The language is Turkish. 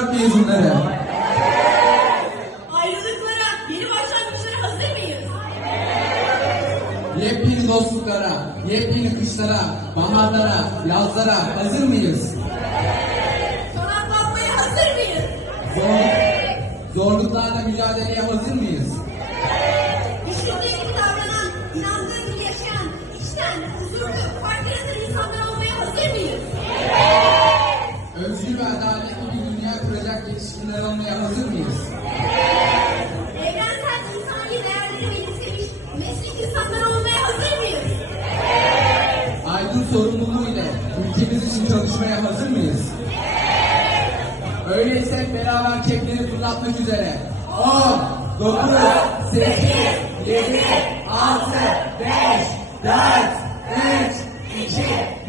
2024 mezunları. Ayrılıklara, yeni başlangıçlara hazır mıyız? Yepyeni dostluklara, yepyeni kışlara, baharlara, yazlara hazır mıyız? Kanatlanmaya hazır mıyız? Zor, zorluklarla mücadeleye hazır mıyız? Düşündüğü gibi davranan, inandığı gibi yaşayan, içten, huzurlu, yetişkinler olmaya hazır mıyız? Evrensel insani değerleri benimsemiş, meslek hazır mıyız? Aydın sorumluluğu ile ülkemiz için çalışmaya hazır mıyız? Öyleyse hep beraber kekleri fırlatmak üzere. 10, 9, 8, 7, 6, 5, 4, 3, 2, 1.